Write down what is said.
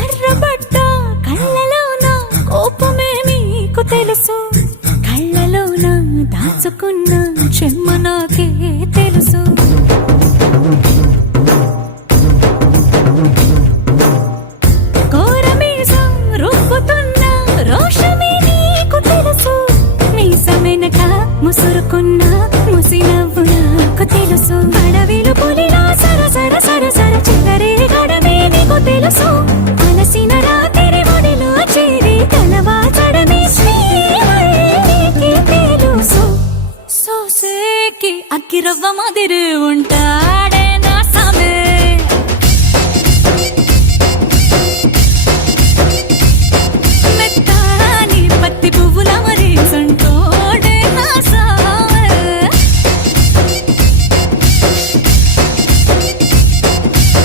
ఎర్రబడ్డ కళ్ళలోన కోపమే మీకు తెలుసు, కళ్ళలోన దాచుకున్న చెమ్మ నాకే తెలుసు. కోరమీసం రుబ్బుతున్న రోషమే నీకు తెలుసు, మీసమెనక ముసురుకున్న ముసి నవ్వు నాకు తెలుసు. అడవిలు పులిలా సర సర సర సర చిల్లరే గడమే నీకు తెలుసు.